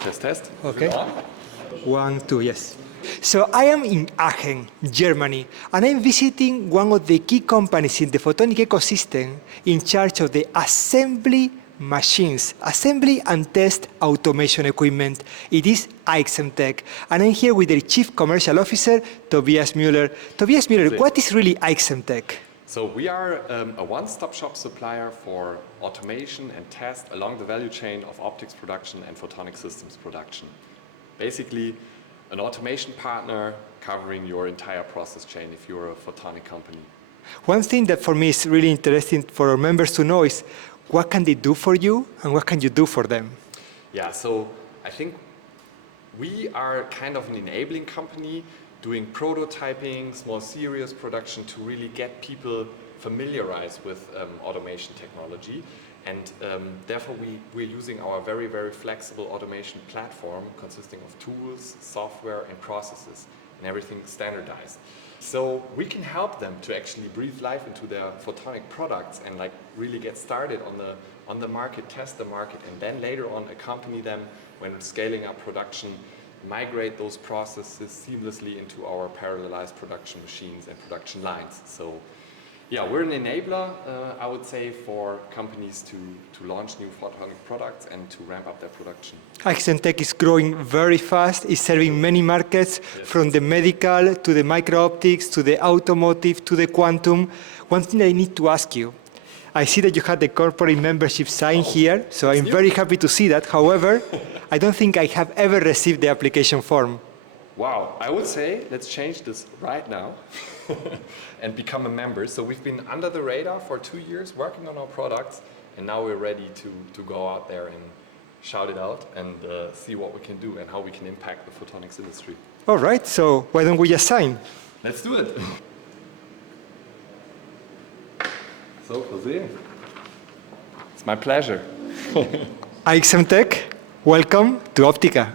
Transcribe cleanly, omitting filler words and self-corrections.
Test, test. Okay. 1, 2, yes. So I am in Aachen, Germany, and I'm visiting one of the key companies in the photonic ecosystem in charge of the assembly machines, assembly and test automation equipment. It is AIXEMTEC, and I'm here with the Chief Commercial Officer, Tobias Müller. Tobias Müller, what is really AIXEMTEC? So we are a one-stop shop supplier for automation and test along the value chain of optics production and photonic systems production. Basically, an automation partner covering your entire process chain if you're a photonic company. One thing that for me is really interesting for our members to know is what can they do for you and what can you do for them? Yeah, so I think we are kind of an enabling company doing prototyping, small series production to really get people familiarized with automation technology. And therefore we're using our very, very flexible automation platform consisting of tools, software and processes and everything standardized. So we can help them to actually breathe life into their photonic products and like really get started on the market, test the market, and then later on accompany them when scaling up production, migrate those processes seamlessly into our parallelized production machines and production lines. So yeah, we're an enabler, I would say, for companies to launch new photonic products and to ramp up their production. AIXEMTEC is growing very fast, is serving many markets, Yes. From the medical to the micro-optics to the automotive to the quantum. One thing I need to ask you, I see that you had the corporate membership sign here, so I'm very happy to see that. However, I don't think I have ever received the application form. Wow, I would say let's change this right now and become a member. So we've been under the radar for 2 years working on our products, and now we're ready to go out there and shout it out and see what we can do and how we can impact the photonics industry. All right, so why don't we just sign? Let's do it. So, Jose, it's my pleasure. AIXEMTEC, welcome to Optica.